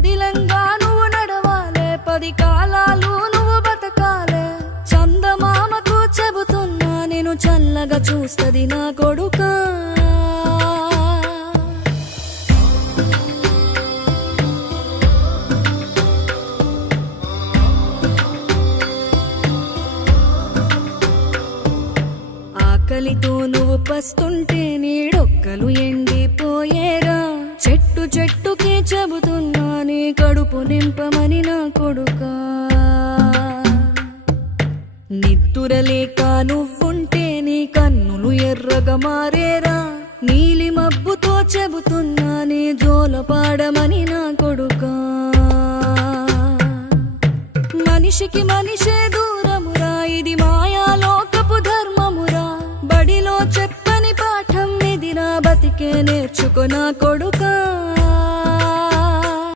పదిలంగా నువ్వు నడవాలే, 10 కాలాలు నువ్వు బతకాలే. చందమామకు చెబుతున్నా నేను చల్లగా చూస్తది నా కొడుకా. ఆకలితో నువ్వు పస్తుంటే నీడొక్కలు ఎండిపోయేరా. చెట్టు చెట్టుకే చెబుతున్నా నీ కడుపు నింపమని నా కొడుకా. నిద్దురలేక నువ్వుంటే నీ కన్నులు ఎర్రగా మారేరా. నీలి మబ్బుతో చెబుతున్నా నీ జోలపాడమని నా కొడుకా. మనిషికి మనిషే దూరమురా, ఇది మాయాలోకపు ధర్మమురా. బడిలో చెప్పని పాఠం ఇదిరా, బతికే నేర్చుకో నా కొడుకా.